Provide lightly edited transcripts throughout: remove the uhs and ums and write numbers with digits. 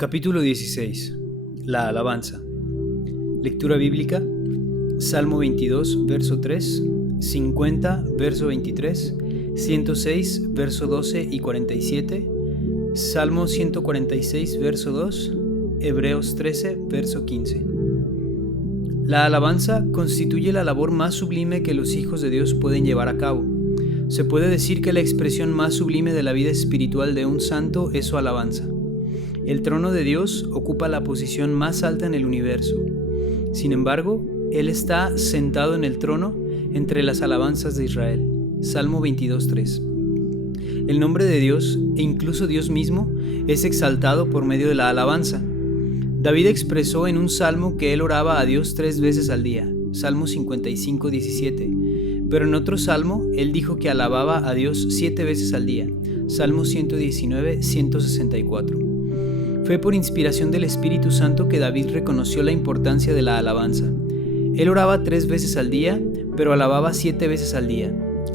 Capítulo 16. La alabanza. Lectura bíblica. Salmo 22, verso 3, 50, verso 23, 106, verso 12 y 47, Salmo 146, verso 2, Hebreos 13, verso 15. La alabanza constituye la labor más sublime que los hijos de Dios pueden llevar a cabo. Se puede decir que la expresión más sublime de la vida espiritual de un santo es su alabanza. El trono de Dios ocupa la posición más alta en el universo. Sin embargo, Él está sentado en el trono entre las alabanzas de Israel. Salmo 22:3. El nombre de Dios, e incluso Dios mismo, es exaltado por medio de la alabanza. David expresó en un salmo que él oraba a Dios 3 veces al día, Salmo 55:17. Pero en otro salmo, él dijo que alababa a Dios 7 veces al día, Salmo 119:164. Fue por inspiración del Espíritu Santo que David reconoció la importancia de la alabanza. Él oraba 3 veces al día, pero alababa 7 veces al día.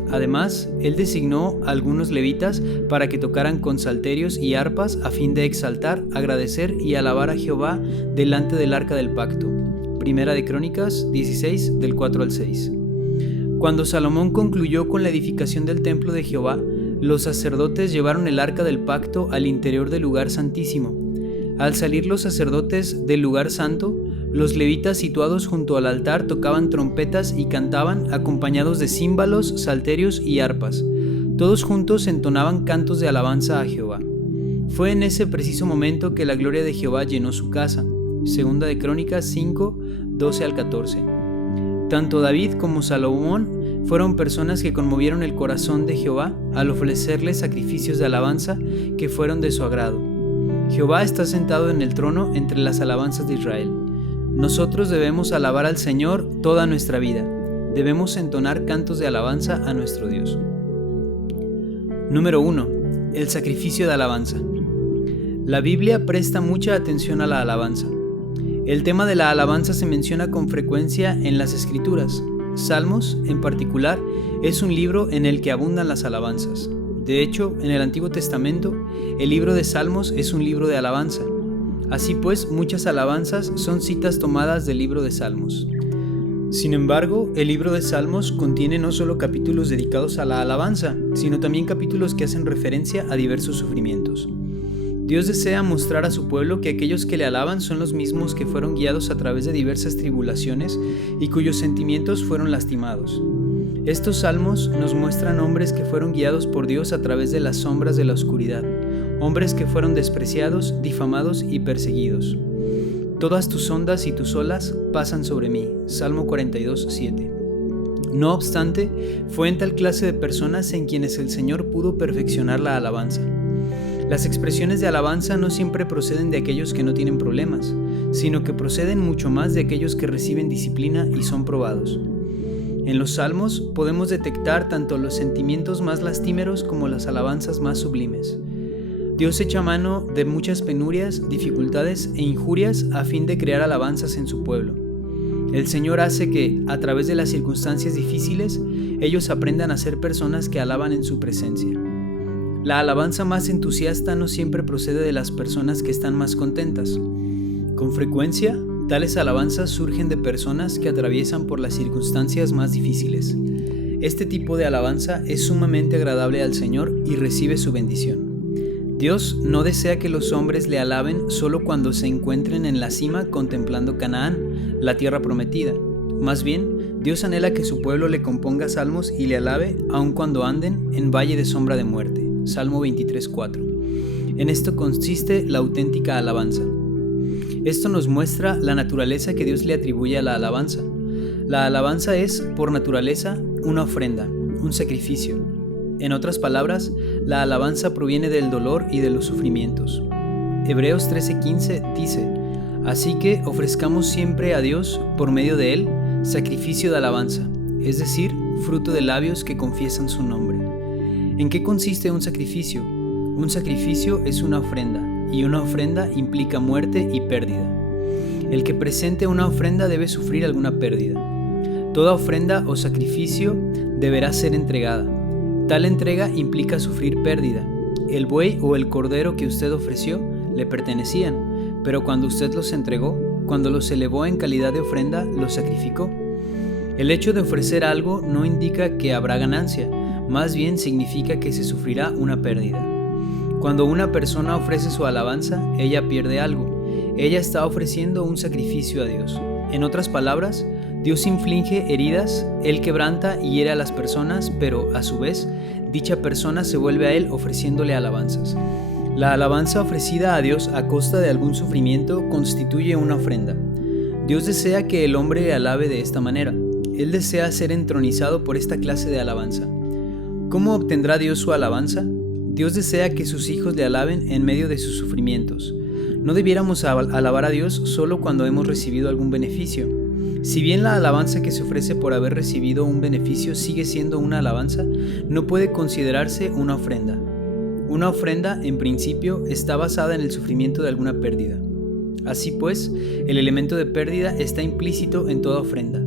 Además, él designó a algunos levitas para que tocaran con salterios y arpas a fin de exaltar, agradecer y alabar a Jehová delante del arca del pacto. Primera de Crónicas 16, del 4 al 6. Cuando Salomón concluyó con la edificación del templo de Jehová, los sacerdotes llevaron el arca del pacto al interior del lugar santísimo. Al salir los sacerdotes del lugar santo, los levitas situados junto al altar tocaban trompetas y cantaban acompañados de címbalos, salterios y arpas. Todos juntos entonaban cantos de alabanza a Jehová. Fue en ese preciso momento que la gloria de Jehová llenó su casa. Segunda de Crónicas 5, 12 al 14. Tanto David como Salomón fueron personas que conmovieron el corazón de Jehová al ofrecerle sacrificios de alabanza que fueron de su agrado. Jehová está sentado en el trono entre las alabanzas de Israel. Nosotros debemos alabar al Señor toda nuestra vida. Debemos entonar cantos de alabanza a nuestro Dios. Número 1. El sacrificio de alabanza. La Biblia presta mucha atención a la alabanza. El tema de la alabanza se menciona con frecuencia en las Escrituras. Salmos, en particular, es un libro en el que abundan las alabanzas. De hecho, en el Antiguo Testamento, el libro de Salmos es un libro de alabanza. Así pues, muchas alabanzas son citas tomadas del libro de Salmos. Sin embargo, el libro de Salmos contiene no solo capítulos dedicados a la alabanza, sino también capítulos que hacen referencia a diversos sufrimientos. Dios desea mostrar a su pueblo que aquellos que le alaban son los mismos que fueron guiados a través de diversas tribulaciones y cuyos sentimientos fueron lastimados. Estos salmos nos muestran hombres que fueron guiados por Dios a través de las sombras de la oscuridad, hombres que fueron despreciados, difamados y perseguidos. Todas tus ondas y tus olas pasan sobre mí. Salmo 42:7. No obstante, fue en tal clase de personas en quienes el Señor pudo perfeccionar la alabanza. Las expresiones de alabanza no siempre proceden de aquellos que no tienen problemas, sino que proceden mucho más de aquellos que reciben disciplina y son probados. En los salmos podemos detectar tanto los sentimientos más lastimeros como las alabanzas más sublimes. Dios echa mano de muchas penurias, dificultades e injurias a fin de crear alabanzas en su pueblo. El Señor hace que, a través de las circunstancias difíciles, ellos aprendan a ser personas que alaban en su presencia. La alabanza más entusiasta no siempre procede de las personas que están más contentas. Con frecuencia, tales alabanzas surgen de personas que atraviesan por las circunstancias más difíciles. Este tipo de alabanza es sumamente agradable al Señor y recibe su bendición. Dios no desea que los hombres le alaben solo cuando se encuentren en la cima contemplando Canaán, la tierra prometida. Más bien, Dios anhela que su pueblo le componga salmos y le alabe aun cuando anden en valle de sombra de muerte. Salmo 23:4. En esto consiste la auténtica alabanza. Esto nos muestra la naturaleza que Dios le atribuye a la alabanza. La alabanza es, por naturaleza, una ofrenda, un sacrificio. En otras palabras, la alabanza proviene del dolor y de los sufrimientos. Hebreos 13:15 dice: Así que ofrezcamos siempre a Dios, por medio de Él, sacrificio de alabanza, es decir, fruto de labios que confiesan su nombre. ¿En qué consiste un sacrificio? Un sacrificio es una ofrenda, y una ofrenda implica muerte y pérdida. El que presente una ofrenda debe sufrir alguna pérdida. Toda ofrenda o sacrificio deberá ser entregada. Tal entrega implica sufrir pérdida. El buey o el cordero que usted ofreció le pertenecían, pero cuando usted los entregó, cuando los elevó en calidad de ofrenda, los sacrificó. El hecho de ofrecer algo no indica que habrá ganancia, más bien significa que se sufrirá una pérdida. Cuando una persona ofrece su alabanza, ella pierde algo. Ella está ofreciendo un sacrificio a Dios. En otras palabras, Dios inflige heridas, Él quebranta y hiere a las personas, pero a su vez, dicha persona se vuelve a Él ofreciéndole alabanzas. La alabanza ofrecida a Dios a costa de algún sufrimiento constituye una ofrenda. Dios desea que el hombre le alabe de esta manera. Él desea ser entronizado por esta clase de alabanza. ¿Cómo obtendrá Dios su alabanza? Dios desea que sus hijos le alaben en medio de sus sufrimientos. No debiéramos alabar a Dios solo cuando hemos recibido algún beneficio. Si bien la alabanza que se ofrece por haber recibido un beneficio sigue siendo una alabanza, no puede considerarse una ofrenda. Una ofrenda, en principio, está basada en el sufrimiento de alguna pérdida. Así pues, el elemento de pérdida está implícito en toda ofrenda.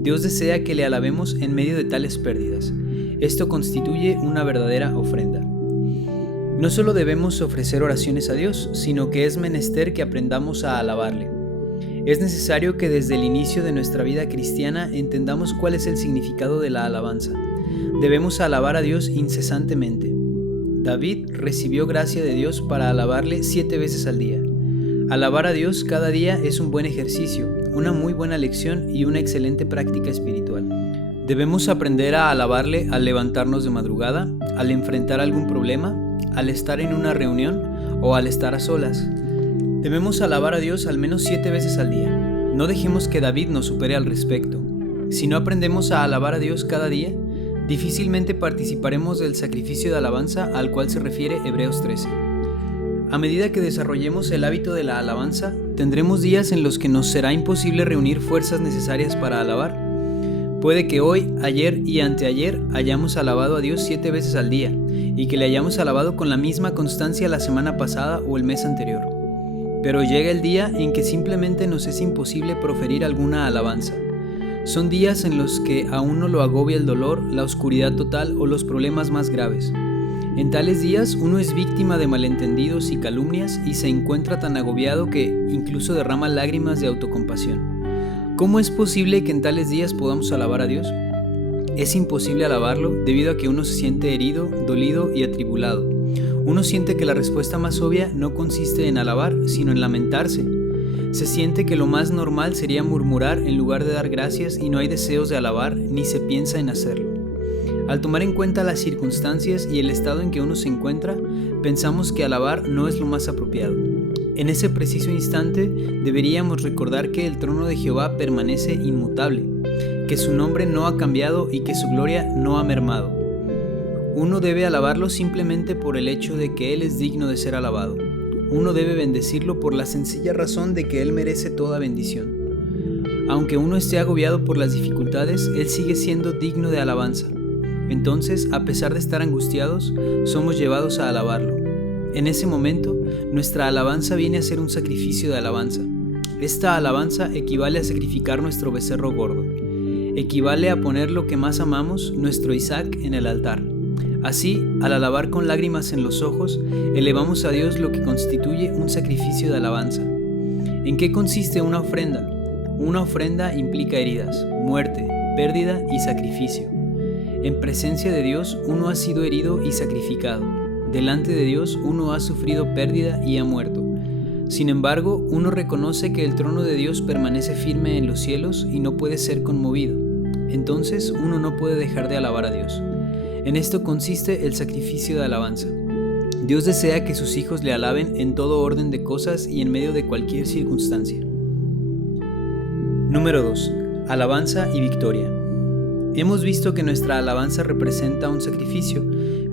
Dios desea que le alabemos en medio de tales pérdidas. Esto constituye una verdadera ofrenda. No solo debemos ofrecer oraciones a Dios, sino que es menester que aprendamos a alabarle. Es necesario que desde el inicio de nuestra vida cristiana entendamos cuál es el significado de la alabanza. Debemos alabar a Dios incesantemente. David recibió gracia de Dios para alabarle 7 veces al día. Alabar a Dios cada día es un buen ejercicio, una muy buena lección y una excelente práctica espiritual. Debemos aprender a alabarle al levantarnos de madrugada, al enfrentar algún problema, al estar en una reunión o al estar a solas. Debemos alabar a Dios al menos 7 veces al día. No dejemos que David nos supere al respecto. Si no aprendemos a alabar a Dios cada día, difícilmente participaremos del sacrificio de alabanza al cual se refiere Hebreos 13. A medida que desarrollemos el hábito de la alabanza, tendremos días en los que nos será imposible reunir fuerzas necesarias para alabar. Puede que hoy, ayer y anteayer hayamos alabado a Dios 7 veces al día y que le hayamos alabado con la misma constancia la semana pasada o el mes anterior. Pero llega el día en que simplemente nos es imposible proferir alguna alabanza. Son días en los que a uno lo agobia el dolor, la oscuridad total o los problemas más graves. En tales días uno es víctima de malentendidos y calumnias y se encuentra tan agobiado que incluso derrama lágrimas de autocompasión. ¿Cómo es posible que en tales días podamos alabar a Dios? Es imposible alabarlo debido a que uno se siente herido, dolido y atribulado. Uno siente que la respuesta más obvia no consiste en alabar, sino en lamentarse. Se siente que lo más normal sería murmurar en lugar de dar gracias y no hay deseos de alabar ni se piensa en hacerlo. Al tomar en cuenta las circunstancias y el estado en que uno se encuentra, pensamos que alabar no es lo más apropiado. En ese preciso instante deberíamos recordar que el trono de Jehová permanece inmutable, que su nombre no ha cambiado y que su gloria no ha mermado. Uno debe alabarlo simplemente por el hecho de que Él es digno de ser alabado. Uno debe bendecirlo por la sencilla razón de que Él merece toda bendición. Aunque uno esté agobiado por las dificultades, Él sigue siendo digno de alabanza. Entonces, a pesar de estar angustiados, somos llevados a alabarlo. En ese momento, nuestra alabanza viene a ser un sacrificio de alabanza. Esta alabanza equivale a sacrificar nuestro becerro gordo. Equivale a poner lo que más amamos, nuestro Isaac, en el altar. Así, al alabar con lágrimas en los ojos, elevamos a Dios lo que constituye un sacrificio de alabanza. ¿En qué consiste una ofrenda? Una ofrenda implica heridas, muerte, pérdida y sacrificio. En presencia de Dios, uno ha sido herido y sacrificado. Delante de Dios, uno ha sufrido pérdida y ha muerto. Sin embargo, uno reconoce que el trono de Dios permanece firme en los cielos y no puede ser conmovido. Entonces, uno no puede dejar de alabar a Dios. En esto consiste el sacrificio de alabanza. Dios desea que sus hijos le alaben en todo orden de cosas y en medio de cualquier circunstancia. Número 2. Alabanza y victoria. Hemos visto que nuestra alabanza representa un sacrificio,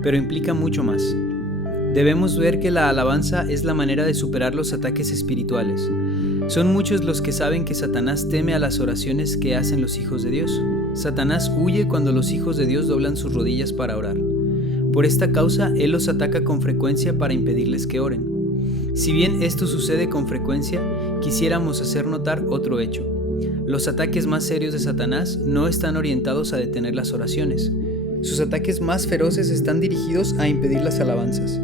pero implica mucho más. Debemos ver que la alabanza es la manera de superar los ataques espirituales. Son muchos los que saben que Satanás teme a las oraciones que hacen los hijos de Dios. Satanás huye cuando los hijos de Dios doblan sus rodillas para orar. Por esta causa, él los ataca con frecuencia para impedirles que oren. Si bien esto sucede con frecuencia, quisiéramos hacer notar otro hecho. Los ataques más serios de Satanás no están orientados a detener las oraciones. Sus ataques más feroces están dirigidos a impedir las alabanzas.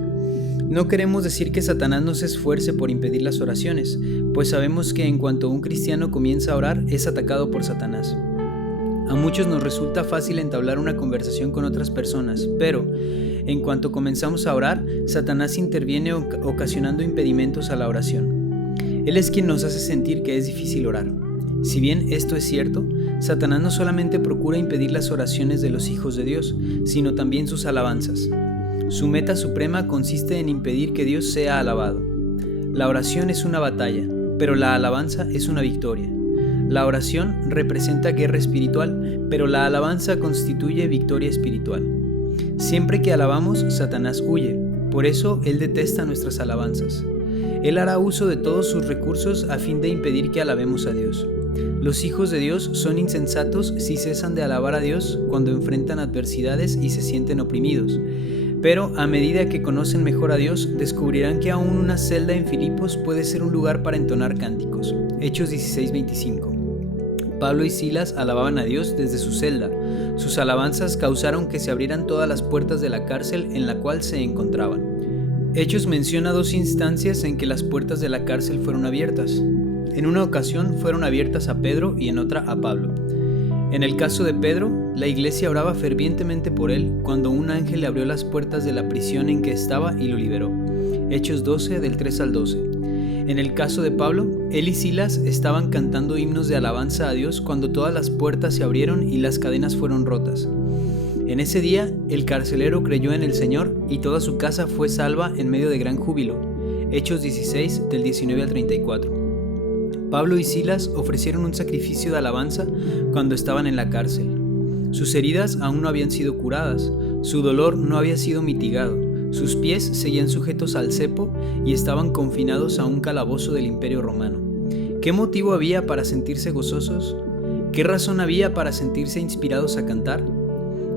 No queremos decir que Satanás no se esfuerce por impedir las oraciones, pues sabemos que en cuanto un cristiano comienza a orar, es atacado por Satanás. A muchos nos resulta fácil entablar una conversación con otras personas, pero en cuanto comenzamos a orar, Satanás interviene ocasionando impedimentos a la oración. Él es quien nos hace sentir que es difícil orar. Si bien esto es cierto, Satanás no solamente procura impedir las oraciones de los hijos de Dios, sino también sus alabanzas. Su meta suprema consiste en impedir que Dios sea alabado. La oración es una batalla, pero la alabanza es una victoria. La oración representa guerra espiritual, pero la alabanza constituye victoria espiritual. Siempre que alabamos, Satanás huye, por eso él detesta nuestras alabanzas. Él hará uso de todos sus recursos a fin de impedir que alabemos a Dios. Los hijos de Dios son insensatos si cesan de alabar a Dios cuando enfrentan adversidades y se sienten oprimidos. Pero a medida que conocen mejor a Dios, descubrirán que aún una celda en Filipos puede ser un lugar para entonar cánticos. Hechos 16:25. Pablo y Silas alababan a Dios desde su celda. Sus alabanzas causaron que se abrieran todas las puertas de la cárcel en la cual se encontraban. Hechos menciona 2 instancias en que las puertas de la cárcel fueron abiertas. En una ocasión fueron abiertas a Pedro y en otra a Pablo. En el caso de Pedro, la iglesia oraba fervientemente por él cuando un ángel le abrió las puertas de la prisión en que estaba y lo liberó. Hechos 12, del 3 al 12. En el caso de Pablo, él y Silas estaban cantando himnos de alabanza a Dios cuando todas las puertas se abrieron y las cadenas fueron rotas. En ese día, el carcelero creyó en el Señor y toda su casa fue salva en medio de gran júbilo. Hechos 16, del 19 al 34. Pablo y Silas ofrecieron un sacrificio de alabanza cuando estaban en la cárcel. Sus heridas aún no habían sido curadas, su dolor no había sido mitigado, sus pies seguían sujetos al cepo y estaban confinados a un calabozo del Imperio Romano. ¿Qué motivo había para sentirse gozosos? ¿Qué razón había para sentirse inspirados a cantar?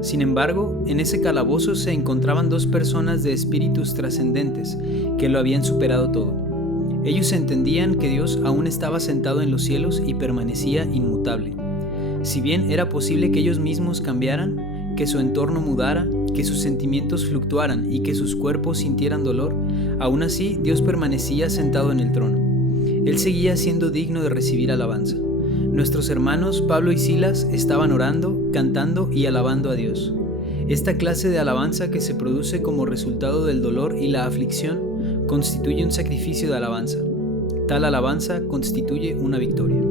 Sin embargo, en ese calabozo se encontraban 2 personas de espíritus trascendentes que lo habían superado todo. Ellos entendían que Dios aún estaba sentado en los cielos y permanecía inmutable. Si bien era posible que ellos mismos cambiaran, que su entorno mudara, que sus sentimientos fluctuaran y que sus cuerpos sintieran dolor, aún así Dios permanecía sentado en el trono. Él seguía siendo digno de recibir alabanza. Nuestros hermanos Pablo y Silas estaban orando, cantando y alabando a Dios. Esta clase de alabanza que se produce como resultado del dolor y la aflicción constituye un sacrificio de alabanza. Tal alabanza constituye una victoria.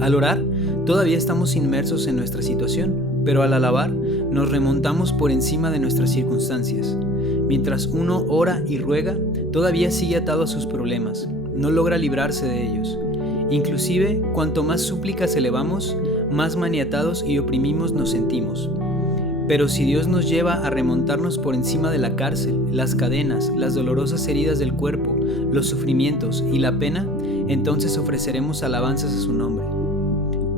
Al orar, todavía estamos inmersos en nuestra situación, pero al alabar, nos remontamos por encima de nuestras circunstancias. Mientras uno ora y ruega, todavía sigue atado a sus problemas, no logra librarse de ellos. Inclusive, cuanto más súplicas elevamos, más maniatados y oprimimos nos sentimos. Pero si Dios nos lleva a remontarnos por encima de la cárcel, las cadenas, las dolorosas heridas del cuerpo, los sufrimientos y la pena, entonces ofreceremos alabanzas a su nombre.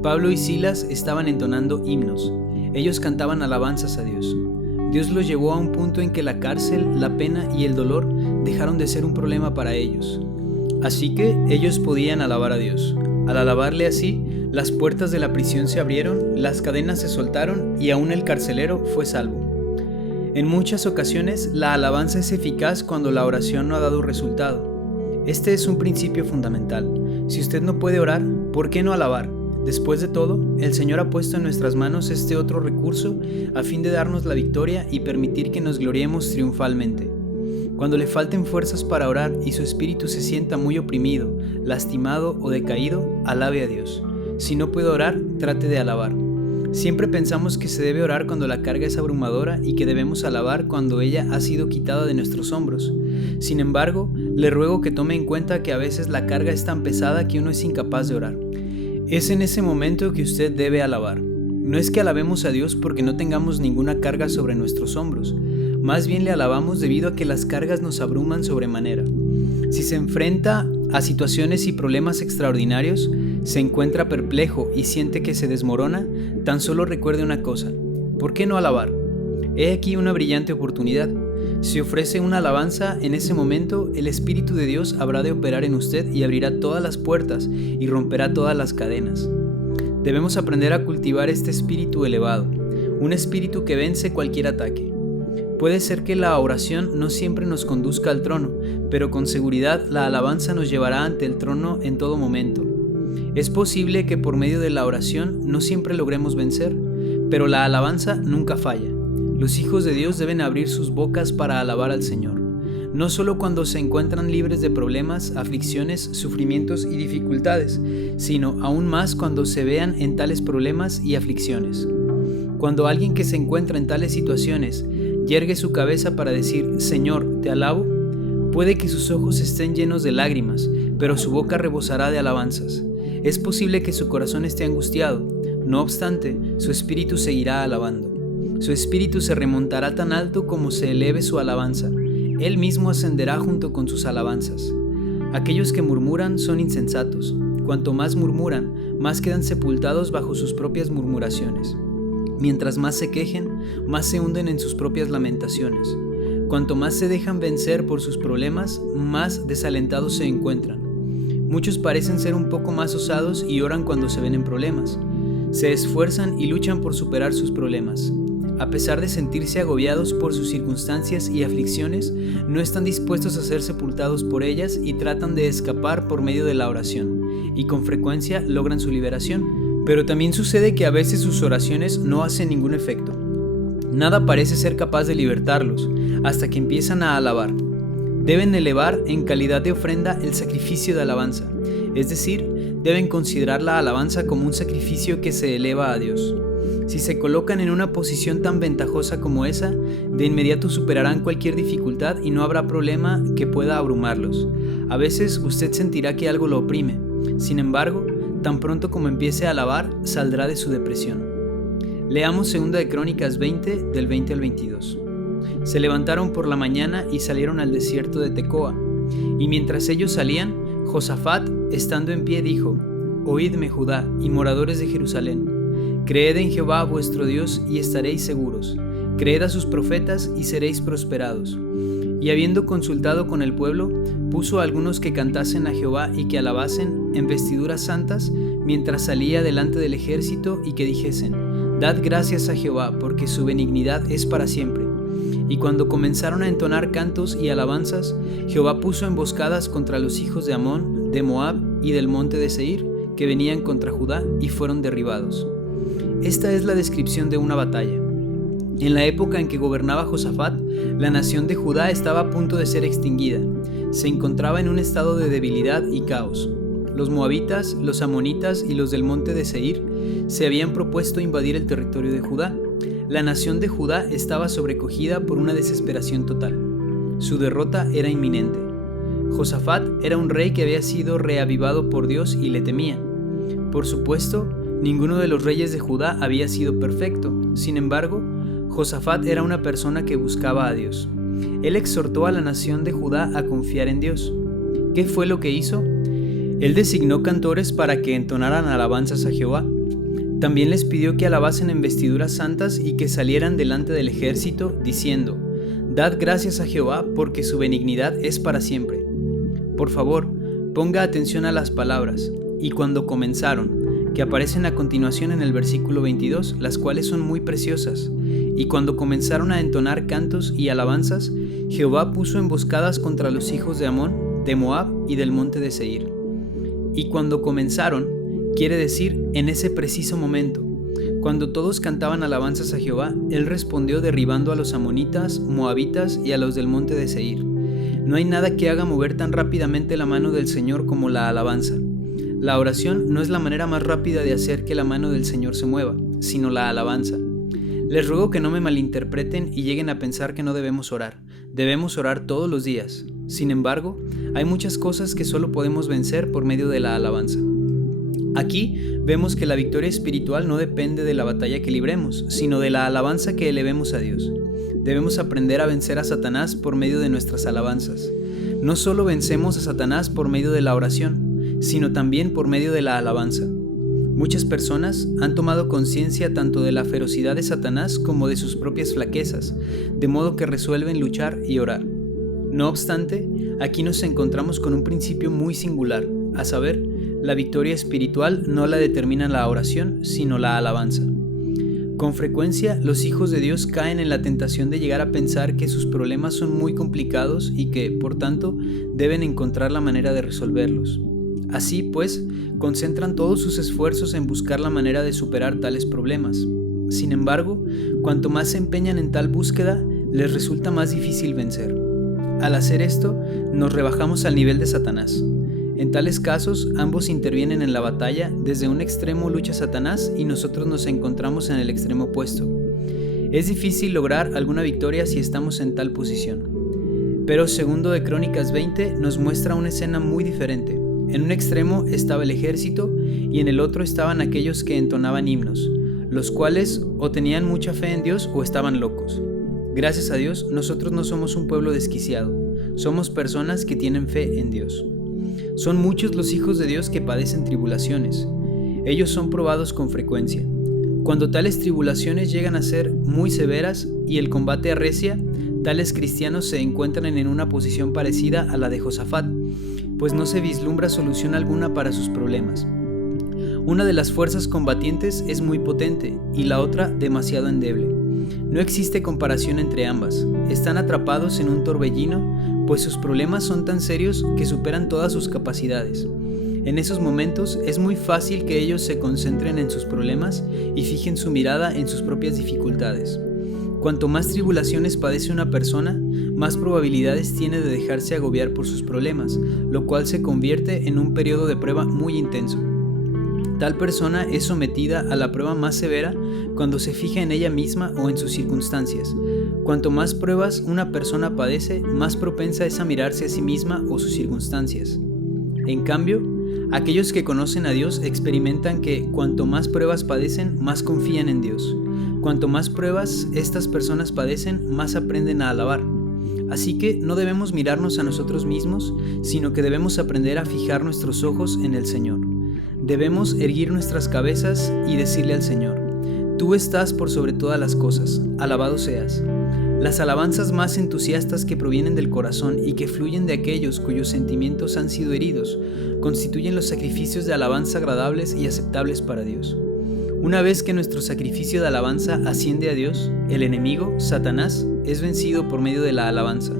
Pablo y Silas estaban entonando himnos. Ellos cantaban alabanzas a Dios. Dios los llevó a un punto en que la cárcel, la pena y el dolor dejaron de ser un problema para ellos. Así que ellos podían alabar a Dios. Al alabarle así, las puertas de la prisión se abrieron, las cadenas se soltaron y aún el carcelero fue salvo. En muchas ocasiones, la alabanza es eficaz cuando la oración no ha dado resultado. Este es un principio fundamental. Si usted no puede orar, ¿por qué no alabar? Después de todo, el Señor ha puesto en nuestras manos este otro recurso a fin de darnos la victoria y permitir que nos gloriemos triunfalmente. Cuando le falten fuerzas para orar y su espíritu se sienta muy oprimido, lastimado o decaído, alabe a Dios. Si no puede orar, trate de alabar. Siempre pensamos que se debe orar cuando la carga es abrumadora y que debemos alabar cuando ella ha sido quitada de nuestros hombros. Sin embargo, le ruego que tome en cuenta que a veces la carga es tan pesada que uno es incapaz de orar. Es en ese momento que usted debe alabar. No es que alabemos a Dios porque no tengamos ninguna carga sobre nuestros hombros. Más bien le alabamos debido a que las cargas nos abruman sobremanera. Si se enfrenta a situaciones y problemas extraordinarios, se encuentra perplejo y siente que se desmorona, tan solo recuerde una cosa: ¿por qué no alabar? He aquí una brillante oportunidad. Si ofrece una alabanza en ese momento, el Espíritu de Dios habrá de operar en usted y abrirá todas las puertas y romperá todas las cadenas. Debemos aprender a cultivar este espíritu elevado, un espíritu que vence cualquier ataque. Puede ser que la oración no siempre nos conduzca al trono, pero con seguridad la alabanza nos llevará ante el trono en todo momento. Es posible que por medio de la oración no siempre logremos vencer, pero la alabanza nunca falla. Los hijos de Dios deben abrir sus bocas para alabar al Señor, no solo cuando se encuentran libres de problemas, aflicciones, sufrimientos y dificultades, sino aún más cuando se vean en tales problemas y aflicciones. Cuando alguien que se encuentra en tales situaciones yergue su cabeza para decir, Señor, te alabo, puede que sus ojos estén llenos de lágrimas, pero su boca rebosará de alabanzas. Es posible que su corazón esté angustiado, no obstante, su espíritu seguirá alabando. Su espíritu se remontará tan alto como se eleve su alabanza. Él mismo ascenderá junto con sus alabanzas. Aquellos que murmuran son insensatos. Cuanto más murmuran, más quedan sepultados bajo sus propias murmuraciones. Mientras más se quejen, más se hunden en sus propias lamentaciones. Cuanto más se dejan vencer por sus problemas, más desalentados se encuentran. Muchos parecen ser un poco más osados y oran cuando se ven en problemas. Se esfuerzan y luchan por superar sus problemas. A pesar de sentirse agobiados por sus circunstancias y aflicciones, no están dispuestos a ser sepultados por ellas y tratan de escapar por medio de la oración, y con frecuencia logran su liberación. Pero también sucede que a veces sus oraciones no hacen ningún efecto. Nada parece ser capaz de libertarlos, hasta que empiezan a alabar. Deben elevar en calidad de ofrenda el sacrificio de alabanza, es decir, deben considerar la alabanza como un sacrificio que se eleva a Dios. Si se colocan en una posición tan ventajosa como esa, de inmediato superarán cualquier dificultad y no habrá problema que pueda abrumarlos. A veces usted sentirá que algo lo oprime. Sin embargo, tan pronto como empiece a alabar, saldrá de su depresión. Leamos 2 de Crónicas 20, del 20 al 22. Se levantaron por la mañana y salieron al desierto de Tecoa. Y mientras ellos salían, Josafat, estando en pie, dijo: Oídme, Judá y moradores de Jerusalén. Creed en Jehová vuestro Dios y estaréis seguros. Creed a sus profetas y seréis prosperados. Y habiendo consultado con el pueblo, puso a algunos que cantasen a Jehová y que alabasen en vestiduras santas mientras salía delante del ejército y que dijesen: Dad gracias a Jehová, porque su benignidad es para siempre. Y cuando comenzaron a entonar cantos y alabanzas, Jehová puso emboscadas contra los hijos de Amón, de Moab y del monte de Seir, que venían contra Judá y fueron derribados. Esta es la descripción de una batalla. En la época en que gobernaba Josafat, la nación de Judá estaba a punto de ser extinguida. Se encontraba en un estado de debilidad y caos. Los moabitas, los amonitas y los del monte de Seir se habían propuesto invadir el territorio de Judá. La nación de Judá estaba sobrecogida por una desesperación total. Su derrota era inminente. Josafat era un rey que había sido reavivado por Dios y le temía. Por supuesto, ninguno de los reyes de Judá había sido perfecto. Sin embargo, Josafat era una persona que buscaba a Dios. Él exhortó a la nación de Judá a confiar en Dios. ¿Qué fue lo que hizo? Él designó cantores para que entonaran alabanzas a Jehová. También les pidió que alabasen en vestiduras santas y que salieran delante del ejército, diciendo: Dad gracias a Jehová, porque su benignidad es para siempre. Por favor, ponga atención a las palabras. Y cuando comenzaron, que aparecen a continuación en el versículo 22, las cuales son muy preciosas. Y cuando comenzaron a entonar cantos y alabanzas, Jehová puso emboscadas contra los hijos de Amón, de Moab y del monte de Seir. Y cuando comenzaron, quiere decir en ese preciso momento. Cuando todos cantaban alabanzas a Jehová, Él respondió derribando a los amonitas, moabitas y a los del monte de Seir. No hay nada que haga mover tan rápidamente la mano del Señor como la alabanza. La oración no es la manera más rápida de hacer que la mano del Señor se mueva, sino la alabanza. Les ruego que no me malinterpreten y lleguen a pensar que no debemos orar. Debemos orar todos los días. Sin embargo, hay muchas cosas que solo podemos vencer por medio de la alabanza. Aquí vemos que la victoria espiritual no depende de la batalla que libremos, sino de la alabanza que elevemos a Dios. Debemos aprender a vencer a Satanás por medio de nuestras alabanzas. No solo vencemos a Satanás por medio de la oración, sino también por medio de la alabanza. Muchas personas han tomado conciencia tanto de la ferocidad de Satanás como de sus propias flaquezas, de modo que resuelven luchar y orar. No obstante, aquí nos encontramos con un principio muy singular, a saber, la victoria espiritual no la determina la oración, sino la alabanza. Con frecuencia, los hijos de Dios caen en la tentación de llegar a pensar que sus problemas son muy complicados y que, por tanto, deben encontrar la manera de resolverlos. Así, pues, concentran todos sus esfuerzos en buscar la manera de superar tales problemas. Sin embargo, cuanto más se empeñan en tal búsqueda, les resulta más difícil vencer. Al hacer esto, nos rebajamos al nivel de Satanás. En tales casos, ambos intervienen en la batalla. Desde un extremo lucha Satanás y nosotros nos encontramos en el extremo opuesto. Es difícil lograr alguna victoria si estamos en tal posición. Pero segundo de Crónicas 20 nos muestra una escena muy diferente. En un extremo estaba el ejército y en el otro estaban aquellos que entonaban himnos, los cuales o tenían mucha fe en Dios o estaban locos. Gracias a Dios, nosotros no somos un pueblo desquiciado, somos personas que tienen fe en Dios. Son muchos los hijos de Dios que padecen tribulaciones. Ellos son probados con frecuencia. Cuando tales tribulaciones llegan a ser muy severas y el combate arrecia, tales cristianos se encuentran en una posición parecida a la de Josafat, pues no se vislumbra solución alguna para sus problemas. Una de las fuerzas combatientes es muy potente y la otra demasiado endeble. No existe comparación entre ambas. Están atrapados en un torbellino, pues sus problemas son tan serios que superan todas sus capacidades. En esos momentos es muy fácil que ellos se concentren en sus problemas y fijen su mirada en sus propias dificultades. Cuanto más tribulaciones padece una persona, más probabilidades tiene de dejarse agobiar por sus problemas, lo cual se convierte en un periodo de prueba muy intenso. Tal persona es sometida a la prueba más severa cuando se fija en ella misma o en sus circunstancias. Cuanto más pruebas una persona padece, más propensa es a mirarse a sí misma o sus circunstancias. En cambio, aquellos que conocen a Dios experimentan que cuanto más pruebas padecen, más confían en Dios. Cuanto más pruebas estas personas padecen, más aprenden a alabar. Así que no debemos mirarnos a nosotros mismos, sino que debemos aprender a fijar nuestros ojos en el Señor. Debemos erguir nuestras cabezas y decirle al Señor: Tú estás por sobre todas las cosas, alabado seas. Las alabanzas más entusiastas que provienen del corazón y que fluyen de aquellos cuyos sentimientos han sido heridos, constituyen los sacrificios de alabanza agradables y aceptables para Dios. Una vez que nuestro sacrificio de alabanza asciende a Dios, el enemigo, Satanás, es vencido por medio de la alabanza.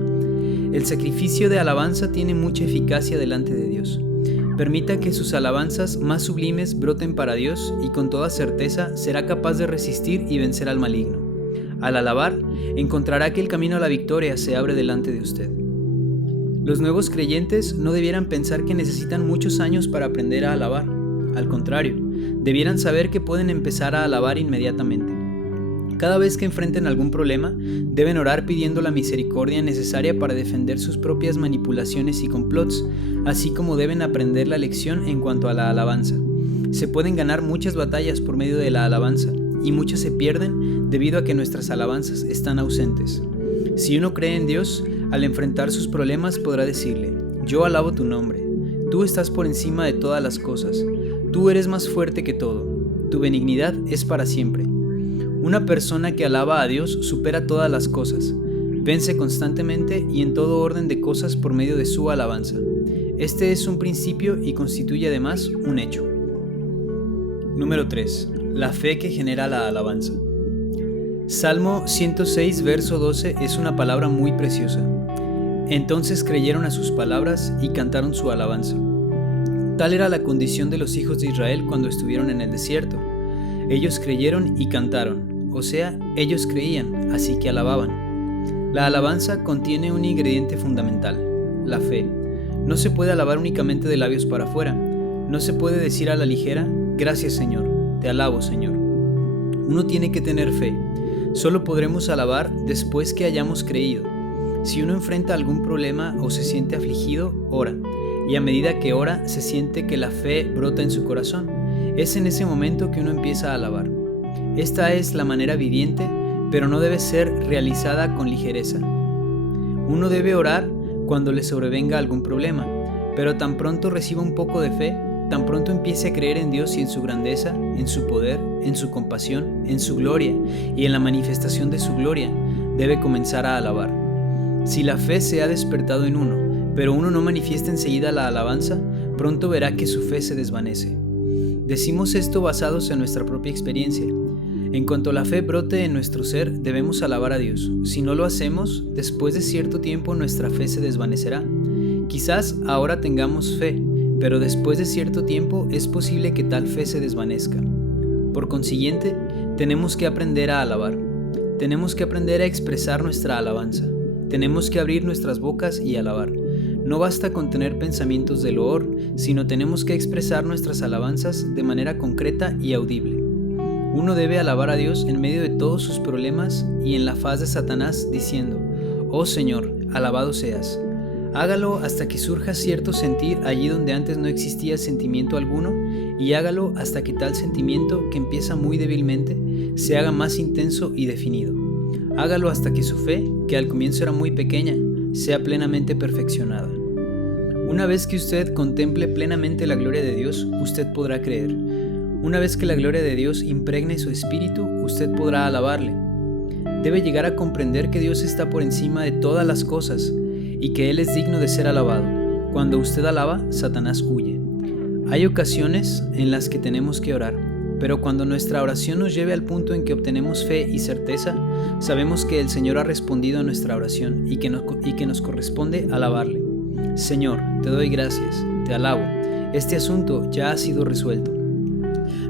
El sacrificio de alabanza tiene mucha eficacia delante de Dios. Permita que sus alabanzas más sublimes broten para Dios y con toda certeza será capaz de resistir y vencer al maligno. Al alabar, encontrará que el camino a la victoria se abre delante de usted. Los nuevos creyentes no debieran pensar que necesitan muchos años para aprender a alabar. Al contrario, debieran saber que pueden empezar a alabar inmediatamente. Cada vez que enfrenten algún problema, deben orar pidiendo la misericordia necesaria para defender sus propias manipulaciones y complots, así como deben aprender la lección en cuanto a la alabanza. Se pueden ganar muchas batallas por medio de la alabanza, y muchas se pierden debido a que nuestras alabanzas están ausentes. Si uno cree en Dios, al enfrentar sus problemas podrá decirle: Yo alabo tu nombre, tú estás por encima de todas las cosas, tú eres más fuerte que todo, tu benignidad es para siempre. Una persona que alaba a Dios supera todas las cosas, vence constantemente y en todo orden de cosas por medio de su alabanza. Este es un principio y constituye además un hecho. Número 3. La fe que genera la alabanza. Salmo 106, verso 12 es una palabra muy preciosa. Entonces creyeron a sus palabras y cantaron su alabanza. Tal era la condición de los hijos de Israel cuando estuvieron en el desierto. Ellos creyeron y cantaron. O sea, ellos creían, así que alababan. La alabanza contiene un ingrediente fundamental, la fe. No se puede alabar únicamente de labios para afuera. No se puede decir a la ligera: gracias Señor, te alabo Señor. Uno tiene que tener fe. Solo podremos alabar después que hayamos creído. Si uno enfrenta algún problema o se siente afligido, ora. Y a medida que ora, se siente que la fe brota en su corazón. Es en ese momento que uno empieza a alabar. Esta es la manera viviente, pero no debe ser realizada con ligereza. Uno debe orar cuando le sobrevenga algún problema, pero tan pronto reciba un poco de fe, tan pronto empiece a creer en Dios y en su grandeza, en su poder, en su compasión, en su gloria y en la manifestación de su gloria, debe comenzar a alabar. Si la fe se ha despertado en uno, pero uno no manifiesta enseguida la alabanza, pronto verá que su fe se desvanece. Decimos esto basados en nuestra propia experiencia. En cuanto la fe brote en nuestro ser, debemos alabar a Dios. Si no lo hacemos, después de cierto tiempo nuestra fe se desvanecerá. Quizás ahora tengamos fe, pero después de cierto tiempo es posible que tal fe se desvanezca. Por consiguiente, tenemos que aprender a alabar. Tenemos que aprender a expresar nuestra alabanza. Tenemos que abrir nuestras bocas y alabar. No basta con tener pensamientos de loor, sino tenemos que expresar nuestras alabanzas de manera concreta y audible. Uno debe alabar a Dios en medio de todos sus problemas y en la faz de Satanás, diciendo: «Oh Señor, alabado seas». Hágalo hasta que surja cierto sentir allí donde antes no existía sentimiento alguno, y hágalo hasta que tal sentimiento, que empieza muy débilmente, se haga más intenso y definido. Hágalo hasta que su fe, que al comienzo era muy pequeña, sea plenamente perfeccionada. Una vez que usted contemple plenamente la gloria de Dios, usted podrá creer. Una vez que la gloria de Dios impregne su espíritu, usted podrá alabarle. Debe llegar a comprender que Dios está por encima de todas las cosas y que Él es digno de ser alabado. Cuando usted alaba, Satanás huye. Hay ocasiones en las que tenemos que orar, pero cuando nuestra oración nos lleve al punto en que obtenemos fe y certeza, sabemos que el Señor ha respondido a nuestra oración y que nos corresponde alabarle. Señor, te doy gracias, te alabo. Este asunto ya ha sido resuelto.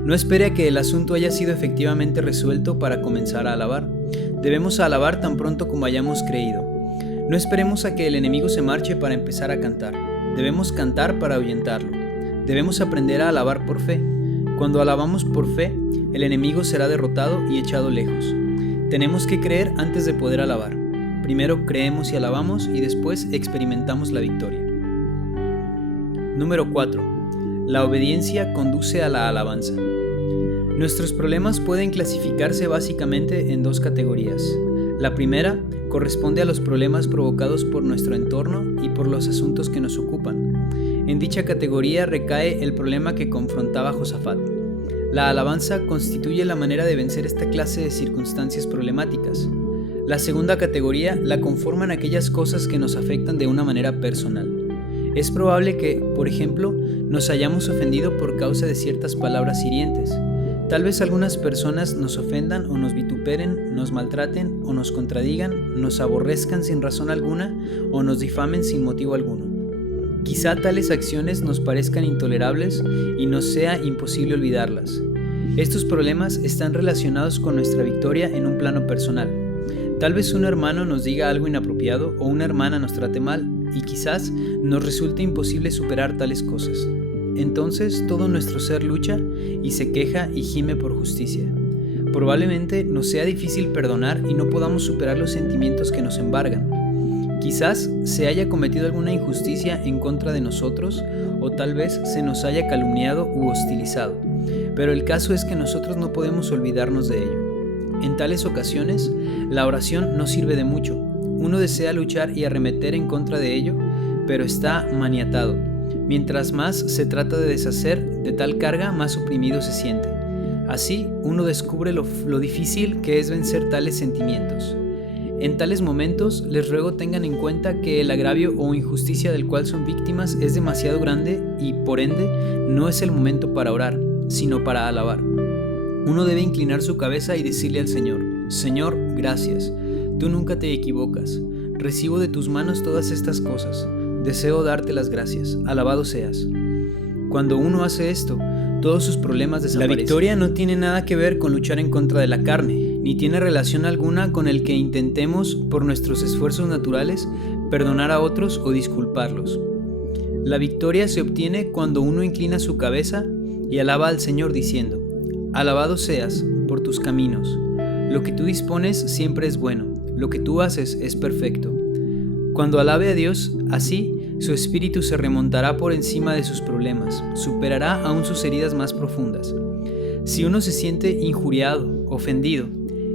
No espere a que el asunto haya sido efectivamente resuelto para comenzar a alabar. Debemos alabar tan pronto como hayamos creído. No esperemos a que el enemigo se marche para empezar a cantar. Debemos cantar para ahuyentarlo. Debemos aprender a alabar por fe. Cuando alabamos por fe, el enemigo será derrotado y echado lejos. Tenemos que creer antes de poder alabar. Primero creemos y alabamos y después experimentamos la victoria. Número 4. La obediencia conduce a la alabanza. Nuestros problemas pueden clasificarse básicamente en dos categorías. La primera corresponde a los problemas provocados por nuestro entorno y por los asuntos que nos ocupan. En dicha categoría recae el problema que confrontaba Josafat. La alabanza constituye la manera de vencer esta clase de circunstancias problemáticas. La segunda categoría la conforman aquellas cosas que nos afectan de una manera personal. Es probable que, por ejemplo, nos hayamos ofendido por causa de ciertas palabras hirientes. Tal vez algunas personas nos ofendan o nos vituperen, nos maltraten o nos contradigan, nos aborrezcan sin razón alguna o nos difamen sin motivo alguno. Quizá tales acciones nos parezcan intolerables y nos sea imposible olvidarlas. Estos problemas están relacionados con nuestra victoria en un plano personal. Tal vez un hermano nos diga algo inapropiado o una hermana nos trate mal y quizás nos resulte imposible superar tales cosas. Entonces todo nuestro ser lucha y se queja y gime por justicia. Probablemente nos sea difícil perdonar y no podamos superar los sentimientos que nos embargan. Quizás se haya cometido alguna injusticia en contra de nosotros o tal vez se nos haya calumniado u hostilizado, pero el caso es que nosotros no podemos olvidarnos de ello. En tales ocasiones, la oración no sirve de mucho. Uno desea luchar y arremeter en contra de ello, pero está maniatado. Mientras más se trata de deshacer de tal carga, más oprimido se siente. Así, uno descubre lo difícil que es vencer tales sentimientos. En tales momentos, les ruego tengan en cuenta que el agravio o injusticia del cual son víctimas es demasiado grande y, por ende, no es el momento para orar, sino para alabar. Uno debe inclinar su cabeza y decirle al Señor: Señor, gracias. Tú nunca te equivocas. Recibo de tus manos todas estas cosas. Deseo darte las gracias. Alabado seas. Cuando uno hace esto, todos sus problemas desaparecen. La victoria no tiene nada que ver con luchar en contra de la carne, ni tiene relación alguna con el que intentemos, por nuestros esfuerzos naturales, perdonar a otros o disculparlos. La victoria se obtiene cuando uno inclina su cabeza y alaba al Señor diciendo: Alabado seas por tus caminos. Lo que tú dispones siempre es bueno. Lo que tú haces es perfecto. Cuando alabe a Dios, así, su espíritu se remontará por encima de sus problemas, superará aún sus heridas más profundas. Si uno se siente injuriado, ofendido,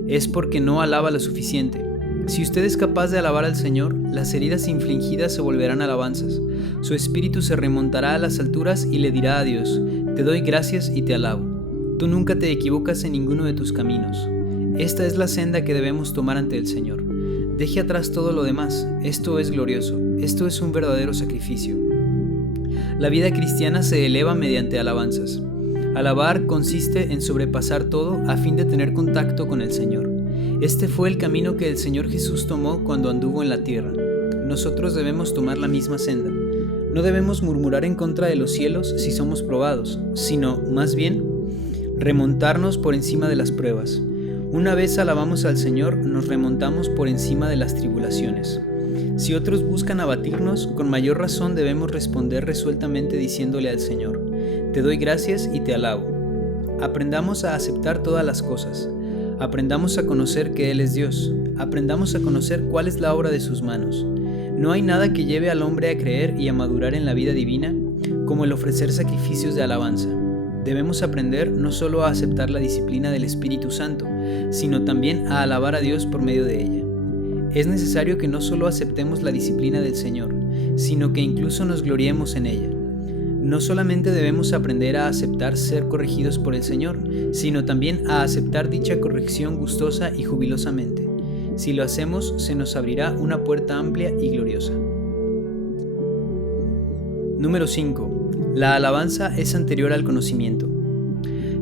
es porque no alaba lo suficiente. Si usted es capaz de alabar al Señor, las heridas infligidas se volverán alabanzas. Su espíritu se remontará a las alturas y le dirá a Dios: Te doy gracias y te alabo. Tú nunca te equivocas en ninguno de tus caminos. Esta es la senda que debemos tomar ante el Señor. Deje atrás todo lo demás. Esto es glorioso. Esto es un verdadero sacrificio. La vida cristiana se eleva mediante alabanzas. Alabar consiste en sobrepasar todo a fin de tener contacto con el Señor. Este fue el camino que el Señor Jesús tomó cuando anduvo en la tierra. Nosotros debemos tomar la misma senda. No debemos murmurar en contra de los cielos si somos probados, sino, más bien, remontarnos por encima de las pruebas. Una vez alabamos al Señor, nos remontamos por encima de las tribulaciones. Si otros buscan abatirnos, con mayor razón debemos responder resueltamente diciéndole al Señor: te doy gracias y te alabo. Aprendamos a aceptar todas las cosas. Aprendamos a conocer que Él es Dios. Aprendamos a conocer cuál es la obra de sus manos. No hay nada que lleve al hombre a creer y a madurar en la vida divina como el ofrecer sacrificios de alabanza. Debemos aprender no solo a aceptar la disciplina del Espíritu Santo, sino también a alabar a Dios por medio de ella. Es necesario que no solo aceptemos la disciplina del Señor, sino que incluso nos gloriemos en ella. No solamente debemos aprender a aceptar ser corregidos por el Señor, sino también a aceptar dicha corrección gustosa y jubilosamente. Si lo hacemos, se nos abrirá una puerta amplia y gloriosa. Número 5. La alabanza es anterior al conocimiento.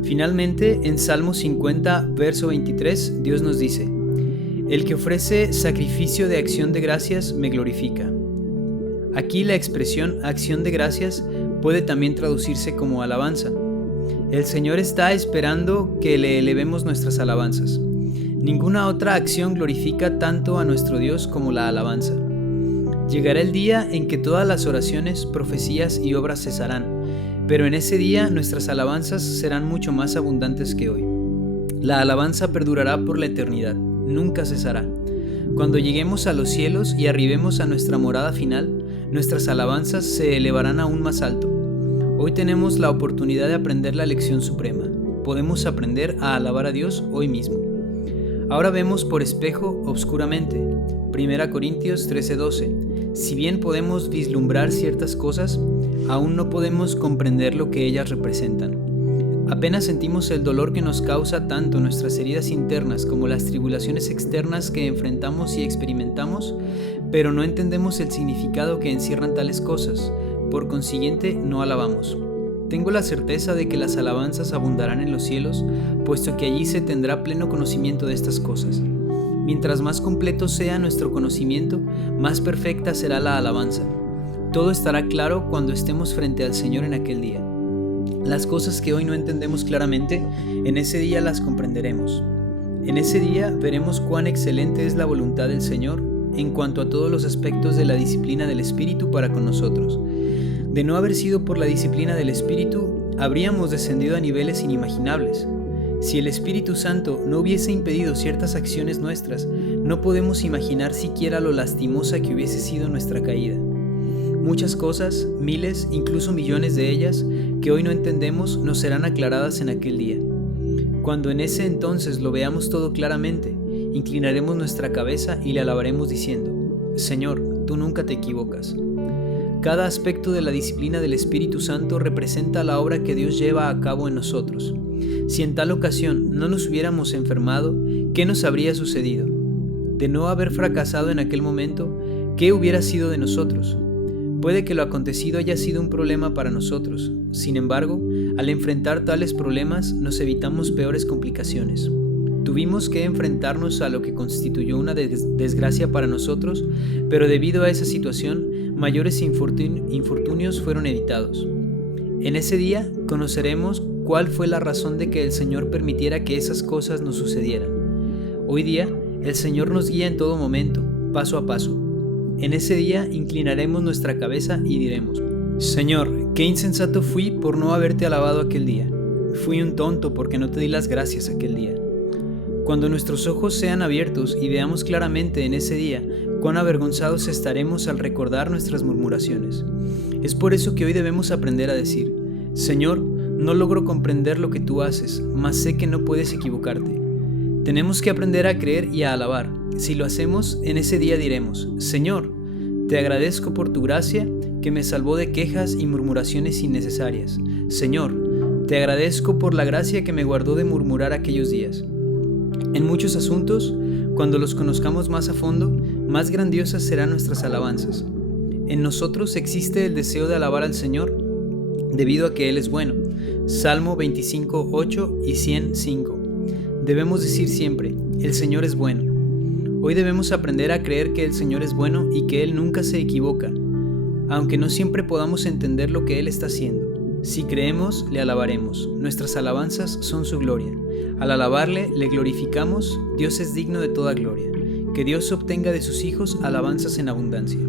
Finalmente, en Salmo 50, verso 23, Dios nos dice: el que ofrece sacrificio de acción de gracias me glorifica. Aquí la expresión acción de gracias puede también traducirse como alabanza. El Señor está esperando que le elevemos nuestras alabanzas. Ninguna otra acción glorifica tanto a nuestro Dios como la alabanza. Llegará el día en que todas las oraciones, profecías y obras cesarán, pero en ese día nuestras alabanzas serán mucho más abundantes que hoy. La alabanza perdurará por la eternidad, nunca cesará. Cuando lleguemos a los cielos y arribemos a nuestra morada final, nuestras alabanzas se elevarán aún más alto. Hoy tenemos la oportunidad de aprender la lección suprema. Podemos aprender a alabar a Dios hoy mismo. Ahora vemos por espejo obscuramente. 1 Corintios 13:12. Si bien podemos vislumbrar ciertas cosas, aún no podemos comprender lo que ellas representan. Apenas sentimos el dolor que nos causa tanto nuestras heridas internas como las tribulaciones externas que enfrentamos y experimentamos, pero no entendemos el significado que encierran tales cosas. Por consiguiente, no alabamos. Tengo la certeza de que las alabanzas abundarán en los cielos, puesto que allí se tendrá pleno conocimiento de estas cosas. Mientras más completo sea nuestro conocimiento, más perfecta será la alabanza. Todo estará claro cuando estemos frente al Señor en aquel día. Las cosas que hoy no entendemos claramente, en ese día las comprenderemos. En ese día veremos cuán excelente es la voluntad del Señor en cuanto a todos los aspectos de la disciplina del Espíritu para con nosotros. De no haber sido por la disciplina del Espíritu, habríamos descendido a niveles inimaginables. Si el Espíritu Santo no hubiese impedido ciertas acciones nuestras, no podemos imaginar siquiera lo lastimosa que hubiese sido nuestra caída. Muchas cosas, miles, incluso millones de ellas, que hoy no entendemos, nos serán aclaradas en aquel día. Cuando en ese entonces lo veamos todo claramente, inclinaremos nuestra cabeza y le alabaremos diciendo: Señor, tú nunca te equivocas. Cada aspecto de la disciplina del Espíritu Santo representa la obra que Dios lleva a cabo en nosotros. Si en tal ocasión no nos hubiéramos enfermado, ¿qué nos habría sucedido? De no haber fracasado en aquel momento, ¿qué hubiera sido de nosotros? Puede que lo acontecido haya sido un problema para nosotros. Sin embargo, al enfrentar tales problemas, nos evitamos peores complicaciones. Tuvimos que enfrentarnos a lo que constituyó una desgracia para nosotros, pero debido a esa situación, mayores infortunios fueron evitados. En ese día conoceremos cuál fue la razón de que el Señor permitiera que esas cosas nos sucedieran. Hoy día, el Señor nos guía en todo momento, paso a paso. En ese día inclinaremos nuestra cabeza y diremos: Señor, qué insensato fui por no haberte alabado aquel día. Fui un tonto porque no te di las gracias aquel día. Cuando nuestros ojos sean abiertos y veamos claramente en ese día cuán avergonzados estaremos al recordar nuestras murmuraciones. Es por eso que hoy debemos aprender a decir: Señor, no logro comprender lo que tú haces, mas sé que no puedes equivocarte. Tenemos que aprender a creer y a alabar. Si lo hacemos, en ese día diremos: Señor, te agradezco por tu gracia que me salvó de quejas y murmuraciones innecesarias. Señor, te agradezco por la gracia que me guardó de murmurar aquellos días. En muchos asuntos, cuando los conozcamos más a fondo, más grandiosas serán nuestras alabanzas. En nosotros existe el deseo de alabar al Señor, debido a que Él es bueno. Salmo 25, 8 y 105. Debemos decir siempre, el Señor es bueno. Hoy debemos aprender a creer que el Señor es bueno y que Él nunca se equivoca, aunque no siempre podamos entender lo que Él está haciendo. Si creemos, le alabaremos. Nuestras alabanzas son su gloria. Al alabarle, le glorificamos. Dios es digno de toda gloria. Que Dios obtenga de sus hijos alabanzas en abundancia.